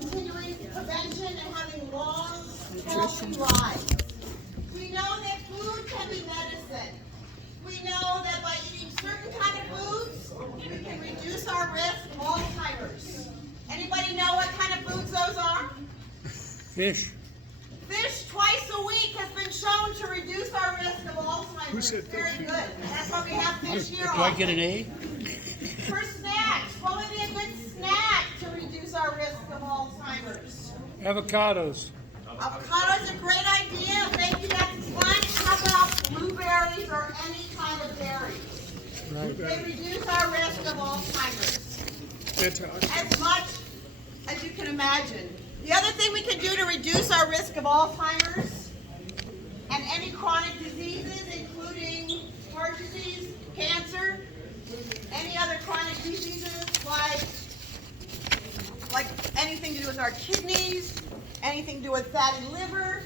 continuing prevention and having long, healthy lives. We know that food can be medicine. We know that by eating certain kind of foods, we can reduce our risk of Alzheimer's. Anybody know what kind of foods those are? Fish. Fish twice a week has been shown to reduce our risk of Alzheimer's. Who said Very fish? good. That's why we have fish here. Do I get an A? For snacks, what would be a good snack to reduce our risk of Alzheimer's? Avocados. Avocados are a great idea. Thank you, Dr. Lunch. How about blueberries or any kind of berries? Right. They reduce our risk of Alzheimer's as much as you can imagine. The other thing we can do to reduce our risk of Alzheimer's and any chronic diseases, including heart disease, cancer, any other chronic diseases like anything to do with our kidneys, anything to do with fatty liver.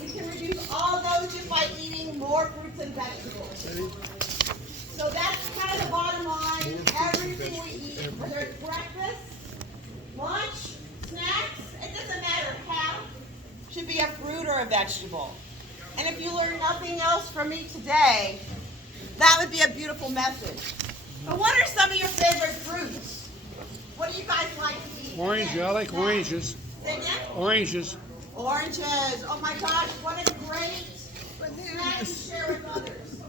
We can reduce all of those just by eating more fruits and vegetables. So that's kind of the bottom line. Everything we eat, whether it's breakfast, lunch, snacks, it doesn't matter how, should be a fruit or a vegetable. And if you learn nothing else from me today, that would be a beautiful message. But what are some of your favorite fruits? What do you guys like to eat? Orange. I like oranges. Say again? Oranges. Oranges. Oh my gosh, what a great snack to share with others.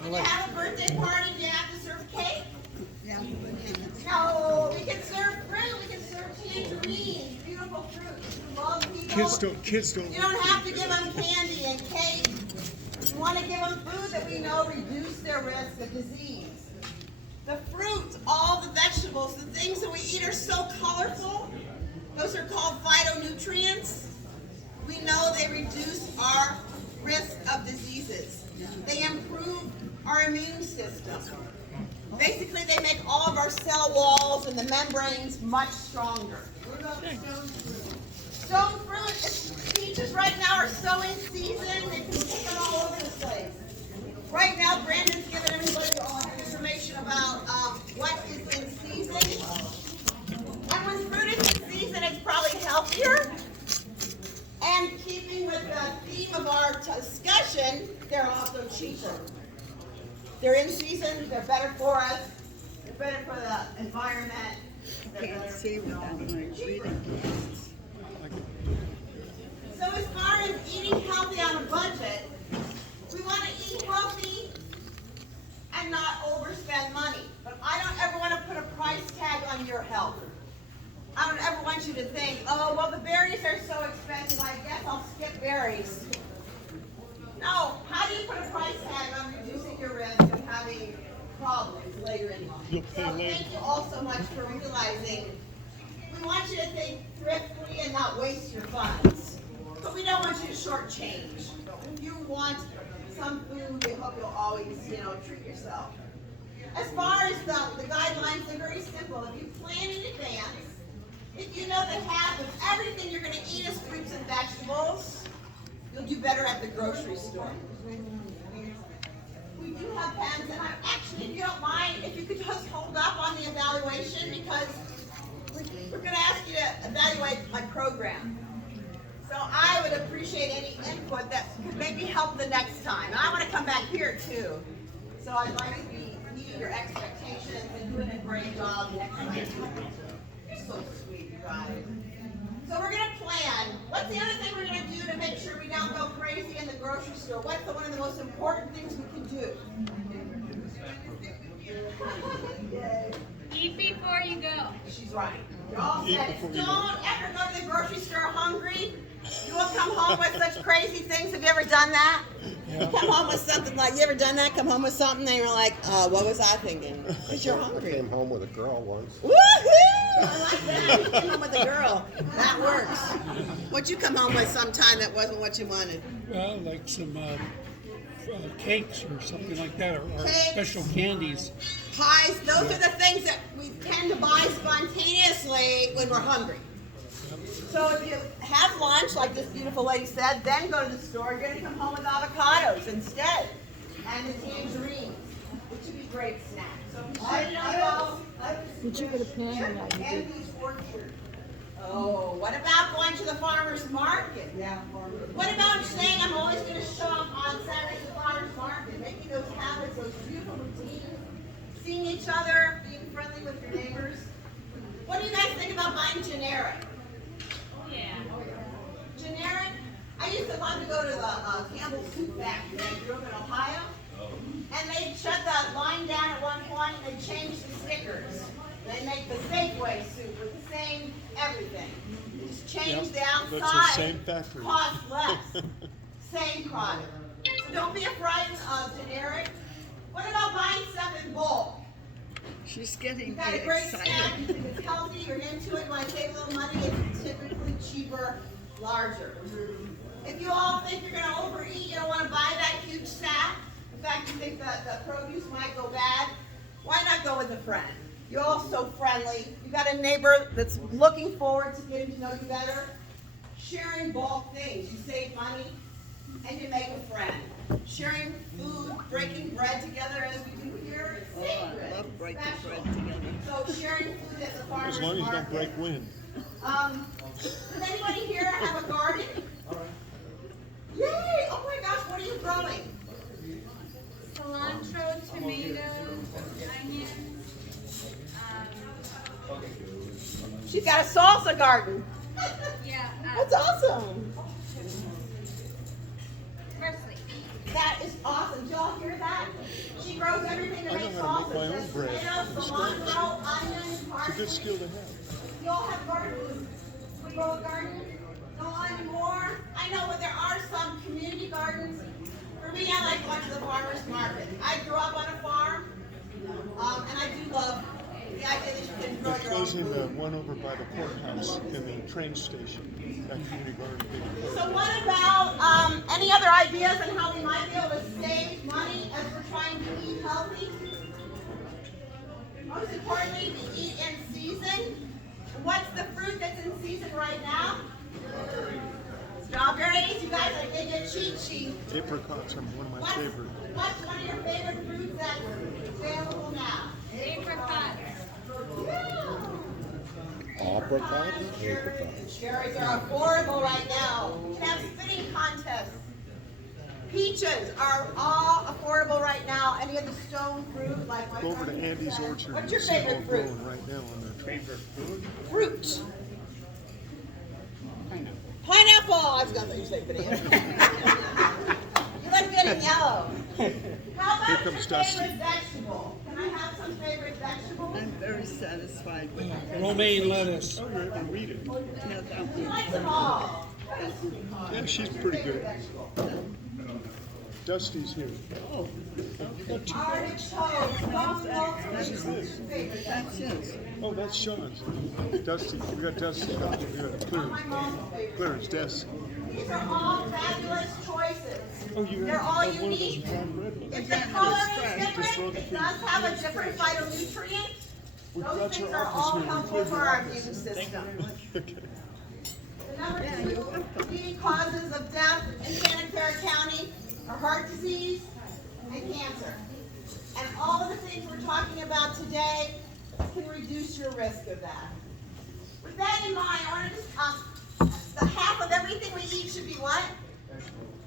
When you have a birthday party, do you have to serve cake? Yeah. No, we can serve fruit. We can serve tangerines, beautiful fruit. Love people. Kids don't. You don't have to give them candy and cake. You want to give them food that we know reduce their risk of disease. The fruits, all the vegetables, the things that we eat are so colorful. Those are called phytonutrients. We know they reduce our risk of diseases. They improve our immune system. Basically, they make all of our cell walls and the membranes much stronger. What about stone fruit? Stone fruit, peaches right now are so in season, they can pick them all over the place. Right now, Brandon's giving everybody all information about what is in season. And when fruit is in season, it's probably healthier. And keeping with the theme of our discussion, they're also cheaper. They're in season, they're better for us, they're better for the environment. Can't see without my reading. So as far as eating healthy on a budget, we want to eat healthy and not overspend money. But I don't ever want to put a price tag on your health. I don't ever want you to think, oh, well, the berries are so expensive, I guess I'll skip berries. No, how do you put a price tag on reducing your risk of having problems later in life? So thank you all so much for realizing we want you to think thriftfully and not waste your funds. But we don't want you to shortchange. If you want some food, we hope you'll always, treat yourself. As far as the guidelines, they're very simple. If you plan in advance, if you know that half of everything you're going to eat is fruits and vegetables, you'll do better at the grocery store. We do have pens, and I'm actually, if you don't mind, if you could just hold up on the evaluation, because we're going to ask you to evaluate my program. So I would appreciate any input that could maybe help the next time. And I want to come back here too. So I'd like to be meeting your expectations and doing a great job next time. You're so sweet, you guys. So we're going to plan. What's the other thing we're going to do to make sure we don't go crazy in the grocery store? What's one of the most important things we can do? Eat before you go. She's right. You're all set. Don't ever go to the grocery store hungry. You will come home with such crazy things. Have you ever done that? You come home with something like, you ever done that? Come home with something and you're like, what was I thinking? Because you're I hungry. came home with a girl once. Woohoo! I like that. You came home with a girl. That works. What'd you come home with sometime that wasn't what you wanted? Well, like some cakes or something like that, or Cakes. special candies. Pies, those are the things that we tend to buy spontaneously when we're hungry. So if you have lunch, like this beautiful lady said, then go to the store, you're going to come home with avocados instead. And the tangerines, which would be great snacks. So if you go, Did you get a pen? Andy's orchard. Oh, the farmer's market. Yeah. What about saying I'm always going to show up on Saturdays at the farmer's market, making those habits, those beautiful routines, seeing each other, being friendly with your neighbors? What do you guys think about buying generic? Oh, yeah. Generic? I used to love to go to the Campbell Soup Factory. I grew up in Ohio. And they shut that line down at one point and they changed the stickers. They make the Safeway soup with the same everything. They just change the outside. That's the same factory. Cost less. Same product. So don't be afraid of generic. What about buying stuff in bulk? She's getting You've got me a great snack, excited. you think it's healthy, you're into it, you want to save a little money, it's typically cheaper, larger. If you all think you're going to overeat, you don't want to buy that huge sack, in fact you think that the produce might go bad, why not go with a friend? You're all so friendly. You've got a neighbor that's looking forward to getting to know you better. Sharing bulk things, you save money and you make a friend. Sharing food, breaking bread together as we do here, it's Oh, sacred. I love breaking special. bread together. So sharing food at the farmer's As long as you don't market. break wind. Does anybody here have a garden? Yay! Oh my gosh, what are you growing? Cilantro, tomatoes, onions. She's got a salsa garden. Yeah, That's awesome. parsley. That is awesome. Did y'all hear that? She grows everything to I make know how to salsa. make my own Just bread tomatoes, from cilantro, onions, It's a parsley. good skill to have. You all have gardens? We grow a garden? Not anymore? I know, but there are some community gardens. For me, I like going to the farmer's market. I grew up on a farm, and I do love the idea that you can grow They're your own closing the food. one over by the courthouse in the train station. That community garden being closed. So what about any other ideas on how we might be able to save money as we're trying to eat healthy? Most importantly, we eat in season. What's the fruit that's in season right now? Strawberries. You guys are getting a cheat sheet. Apricots are one of my What's, favorite. what's one of your favorite fruits that's available now? Apricot. Apricot? Apricot. Cherries are affordable right now. You can have spitting contests. Peaches are all affordable right now. Any of the stone fruit, like my Go over to friend Andy's said. orchard What's and your see it all favorite fruit? growing right now on their favorite food. Fruit. Pineapple. I was going to let you say banana. You look good in yellow. How about Here your comes Dusty. favorite vegetable? Can I have some favorite vegetables? I'm very satisfied with it. Romaine lettuce. Oh, you're able to read it. No, that She one. likes them all. Yeah, she's pretty good. Dusty's here. Oh, Artichokes. Long This is this. favorite that's his. Oh, that's Sean's. Dusty. We got Dusty up here at Claire's desk. These are all fabulous choices. Oh, you They're all one of those unique. brown bread ones. If the Again, color it's is fresh. Just throw different, the it fruit. does have a different phytonutrient. We've Those got things your are all office here. We helpful cleared for your our office. immune system. Okay. The number Yeah, you're two welcome. leading causes of death in Santa Clara County are heart disease and cancer. And all of the things we're talking about today can reduce your risk of that. With that in mind, I want to just, the half of everything we eat should be what?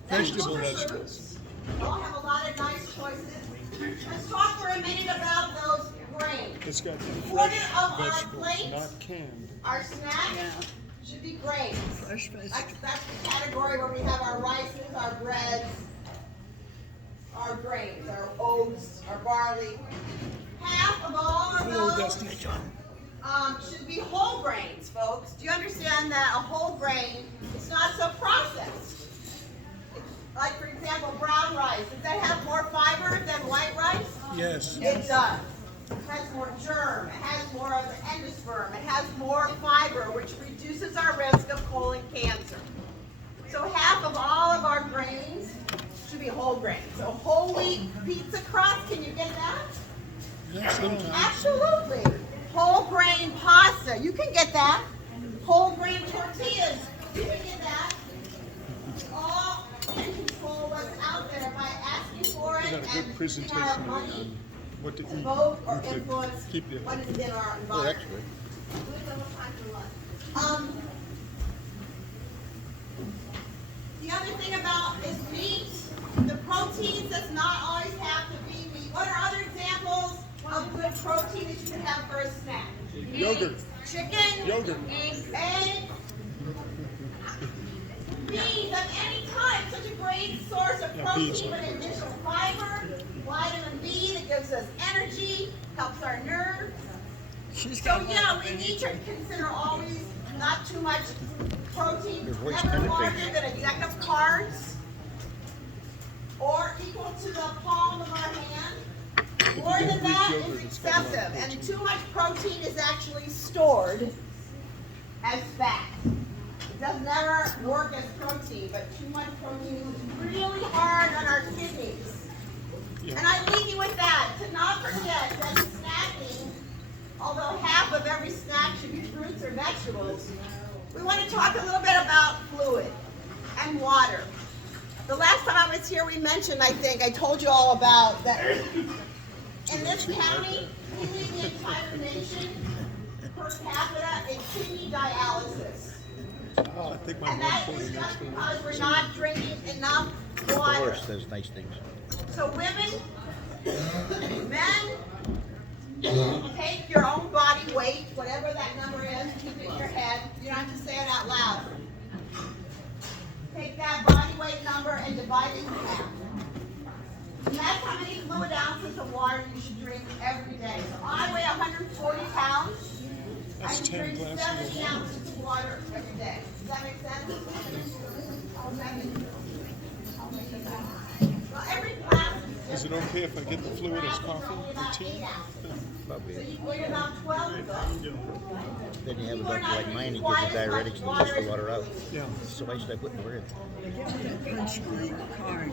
Vegetable, or vegetables. fruits. We all have a lot of nice choices. Let's talk for a minute about those grains. It's got Quarter fresh of our vegetables, plates. not canned. Our snacks Yeah, should be grains. fresh vegetables. That's the category where we have our rices, our breads, our grains, our oats, our barley. Half of all of Hello, those Dusty. should be whole grains, folks. Do you understand that a whole grain is not so processed? Like, for example, brown rice. Does that have more fiber than white rice? Yes. It does. It has more germ, it has more of the endosperm, it has more fiber, which reduces our risk of colon cancer. So half of all of our grains should be whole grains. So whole wheat pizza crust, can you get that? Yes, sometimes. Absolutely. Whole grain pasta, you can get that. Whole grain tortillas, you can get that. All can control what's out there by asking for it We got a good and presentation using our on money what to to eat. vote or You could influence keep it. what is in our Oh, that's environment. good. We have no time for lunch. thing about is meat. The protein does not always have to be meat. What are other examples of good protein that you can have for a snack? Yogurt. Chicken, Yogurt. Eggs. eggs, beans of any type, such a great source of Yeah, beans. protein with additional fiber, vitamin B that gives us energy, helps our nerves. She's So got yeah, we need to consider always not too much protein, Your voice never kinda larger changed. than a deck of cards, or equal to the palm of our hand. More than that is excessive, and too much protein is actually stored as fat. It does never work as protein, but too much protein is really hard on our kidneys. And I leave you with that, to not forget that snacking, although half of every snack should be fruits or vegetables, we want to talk a little bit about fluid and water. The last time I was here, we mentioned, I think, I told you all about that in this county, we lead the entire nation per capita in kidney dialysis. Oh, I think my And that mom's is voting just next because we're not drinking enough The water. horse says nice things. So women, men, take your own body weight, whatever that number is, keep it in your head. You don't have to say it out loud. Take that body weight number and divide it in half. And that's how many fluid ounces of water you should drink every day. So I weigh 140 pounds. I That's should 10 drink glasses 70 of water. ounces of water every day. Does that make sense? Well, every glass Is it okay if I get the fluid as coffee or tea? Probably So is. you weigh about 12 of them. Then you have a doctor like mine, he gives you diuretics and pushes the water out. Yeah. So I started putting the word. I didn't punch my card,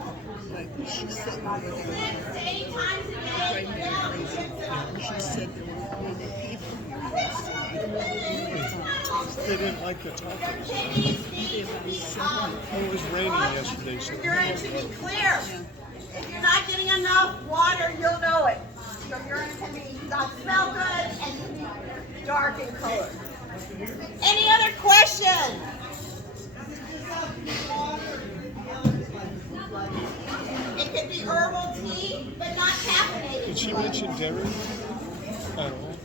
but she said over there, 6 to 8 times a day. right Yeah, there, we fix it up. she said there were many people They didn't like the Your tacos. kidneys need to be It was raining yesterday, so. your urine should be clear. If you're not getting enough water, you'll know it. Your urine can be not smell good and can be dark in color. Any other questions? It could be herbal tea, but not caffeinated. Did she mention dairy at all?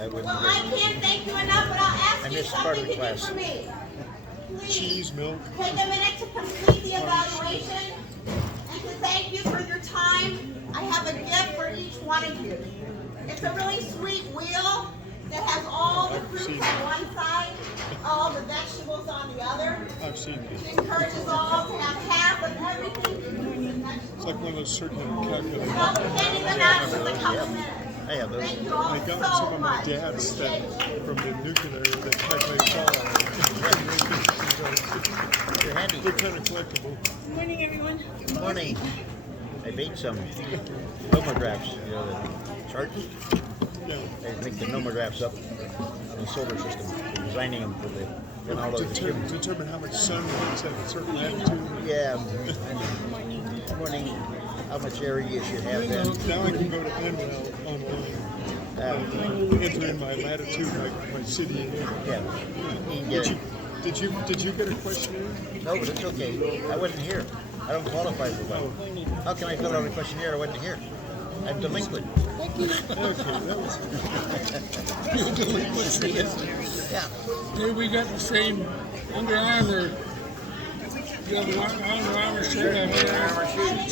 I wouldn't Well, I drink. can't thank you enough, but I'll I ask you missed part of something the to do class. for me. Please. Cheese, milk. Take a minute to complete the evaluation and to thank you for your time. I have a gift for each one of you. It's a really sweet wheel that has all the fruits on one side, all the vegetables on the other. I've seen it. It encourages all to have half of everything. It's like one of those circular calculators. I'll be handing them out in just a couple minutes. I have those. Thank you all I got so some of my much. dad's that from the nuclear that calculate fallout. They're handy. They're kind of collectible. Good morning, everyone. Good morning. I made some nomographs, you know, the charts. Yeah. I make the nomographs up on the solar system, designing them for the, and all of the Determine how much sun is at a certain latitude. yeah. Morning. How much area you should have then. Now I can go to NWell online. Enter in my latitude, my city. Yeah. Did Yeah. did you get a questionnaire? No, but it's okay. I wasn't here. I don't qualify for one. How can I fill out a questionnaire? I wasn't here. I'm delinquent. Okay, that was. Yeah. Maybe we got the same Under Armour. You have an Under Armour shirt. I have Under Armour shoes.